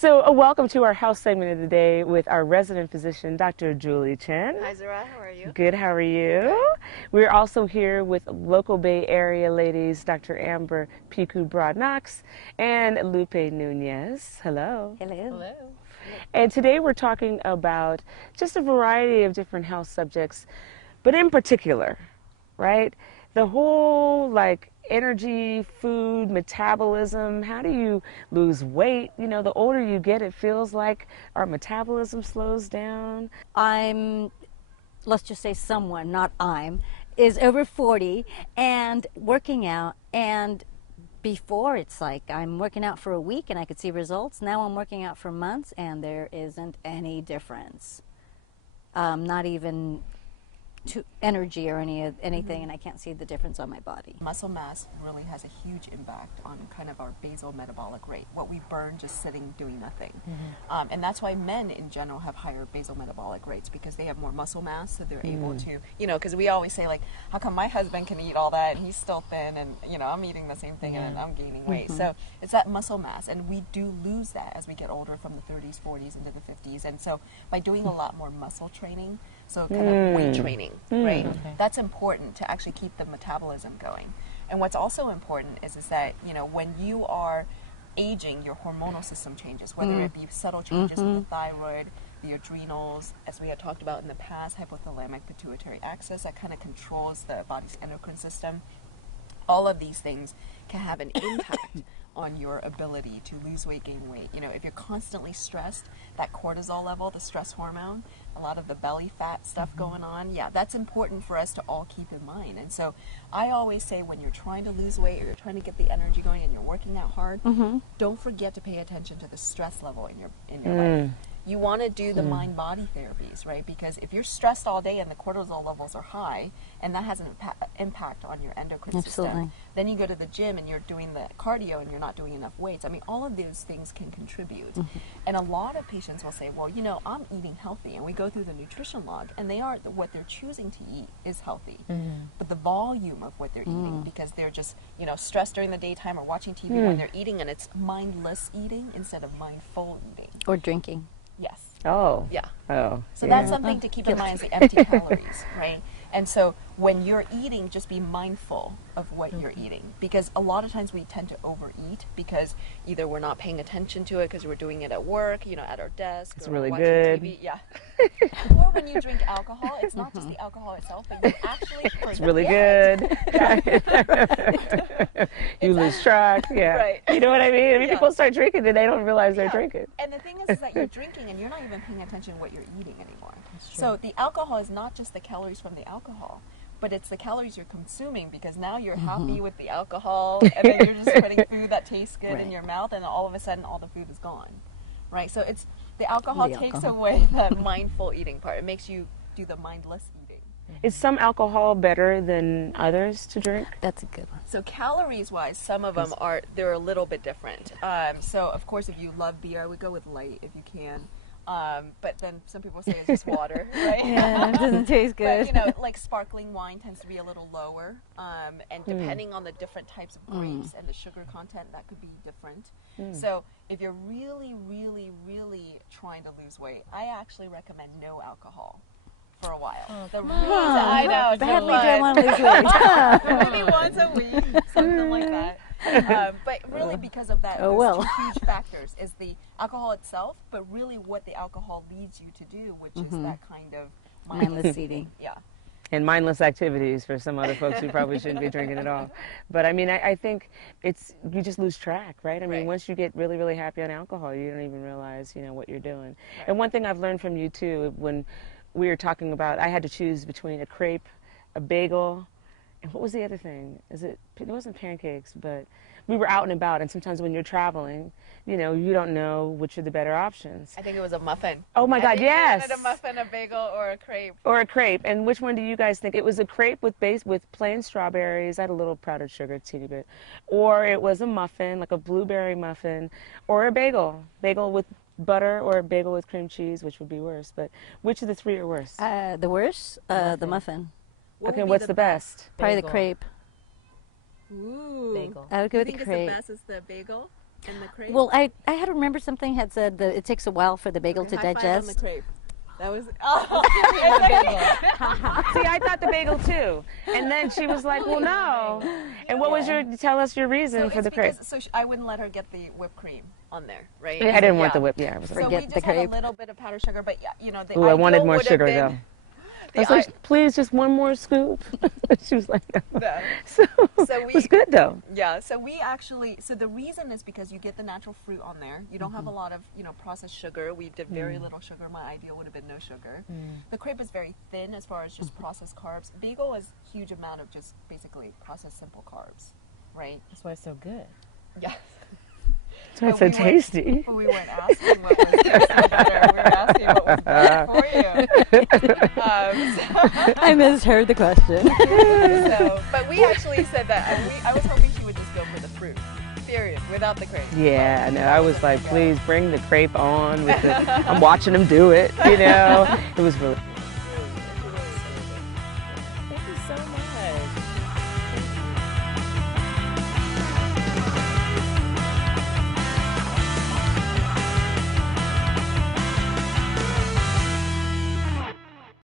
So welcome to our health segment of the day with our resident physician, Dr. Julie Chen. Hi, Zahrah. How are you? Good. How are you? Good. We're also here with local Bay Area ladies, Dr. Amber Piku-Broad-Knox and Lupe Nunez. Hello. Hello. Hello. And today we're talking about just a variety of different health subjects, but in particular, right, the whole energy, food, metabolism. How do you lose weight? You know, the older you get, it feels like our metabolism slows down. Let's just say someone, not is over 40 and working out, and before it's like I'm working out for a week and I could see results. Now I'm working out for months and there isn't any difference. Not even to energy or anything, and I can't see the difference on my body. Muscle mass really has a huge impact on kind of our basal metabolic rate, what we burn just sitting doing nothing. And that's why men in general have higher basal metabolic rates, because they have more muscle mass, so they're able to, because we always say, like, how come my husband can eat all that and he's still thin, and I'm eating the same thing and I'm gaining weight. So it's that muscle mass, and we do lose that as we get older, from the 30s, 40s into the 50s. And so by doing a lot more muscle training, so kind of weight training, right? Okay. That's important to actually keep the metabolism going. And what's also important is that, when you are aging, your hormonal system changes, whether it be subtle changes in the thyroid, the adrenals, as we had talked about in the past, hypothalamic pituitary axis, that kind of controls the body's endocrine system. All of these things can have an impact on your ability to lose weight, gain weight. If you're constantly stressed, that cortisol level, the stress hormone, a lot of the belly fat stuff going on, that's important for us to all keep in mind. And so I always say, when you're trying to lose weight or you're trying to get the energy going and you're working out hard, don't forget to pay attention to the stress level in your life. You want to do the mind-body therapies, right? Because if you're stressed all day and the cortisol levels are high, and that has an impact on your endocrine system, then you go to the gym and you're doing the cardio and you're not doing enough weights. I mean, all of those things can contribute. And a lot of patients will say, well, I'm eating healthy. And we go through the nutrition log, and what they're choosing to eat is healthy. But the volume of what they're eating, because they're just, stressed during the daytime or watching TV when they're eating, and it's mindless eating instead of mindful eating. Or drinking. Yes. Oh. Yeah. Oh. So that's something to keep in mind, is the empty calories, right? And so when you're eating, just be mindful of what you're eating, because a lot of times we tend to overeat because either we're not paying attention to it because we're doing it at work, at our desk. It's or really watching good. TV. Yeah. Or when you drink alcohol, it's not just the alcohol itself, but you actually it's really good. You lose track. Yeah. Right. You know what I mean? People start drinking and they don't realize they're drinking. And the thing is that you're drinking and you're not even paying attention to what you're eating anymore. So the alcohol is not just the calories from the alcohol, but it's the calories you're consuming, because now you're happy with the alcohol, and then you're just putting food that tastes good in your mouth, and all of a sudden all the food is gone, right? So it's the alcohol takes away that mindful eating part. It makes you do the mindless eating. Is some alcohol better than others to drink? That's a good one. So calories-wise, some of them they're a little bit different. So of course, if you love beer, I would go with light if you can. But then some people say it's just water, right? Yeah, it doesn't taste good. But, like sparkling wine tends to be a little lower, and depending on the different types of grapes and the sugar content, that could be different. So if you're really, really, really trying to lose weight, I actually recommend no alcohol for a while. The reason, I know, badly don't want to lose weight. maybe once a week, something like that. But really, because of that, those two huge factors is the alcohol itself, but really what the alcohol leads you to do, which is that kind of mindless eating. Yeah. And mindless activities for some other folks who probably shouldn't be drinking at all. But I mean, I think you just lose track, right? I mean, once you get really, really happy on alcohol, you don't even realize, what you're doing. Right. And one thing I've learned from you too, when we were talking about, I had to choose between a crepe, a bagel, and what was the other thing? It wasn't pancakes, but we were out and about, and sometimes when you're traveling, you don't know which are the better options. I think it was a muffin. Oh my God, yes! I wanted a muffin, a bagel, or a crepe. Or a crepe. And which one do you guys think? It was a crepe with plain strawberries. I had a little powdered sugar, a teeny bit. Or it was a muffin, like a blueberry muffin, or a bagel. Bagel with butter, or a bagel with cream cheese, which would be worse. But which of the three are worse? The worst? The muffin. Okay, what's the best? Probably the crepe. Ooh. Bagel. I would go with the crepe. crepe. The best is the bagel? And the crepe? Well, I had to remember something had said that it takes a while for the bagel to High five on the digest. crepe. That was. See, I thought the bagel too, and then she was like, "Well, no." And what was tell us your reason for the crepe? So I wouldn't let her get the whipped cream on there, right? I didn't want the whip. Yeah, I was So like, we Forget just the had a crepe. little bit of powdered sugar, but yeah, you know, the "Ooh, I wanted ideal more would have sugar been- though." I was like, "Please, just one more scoop." She was like, "No." No. So we- it was good though. Yeah, so the reason is because you get the natural fruit on there. You don't have a lot of, processed sugar. We did very little sugar. My ideal would have been no sugar. The crepe is very thin as far as just processed carbs. Bagel is huge amount of just basically processed simple carbs, right? That's why it's so good. Yeah. That's why it's so tasty. But we weren't asking what was tasty better. We were asking what was better for you. I misheard the question. But we actually said that. I was hoping she would just go for the fruit, period, without the crepe. Yeah, I know. I was like, "Please bring the crepe on." With the, I'm watching them do it. It was really.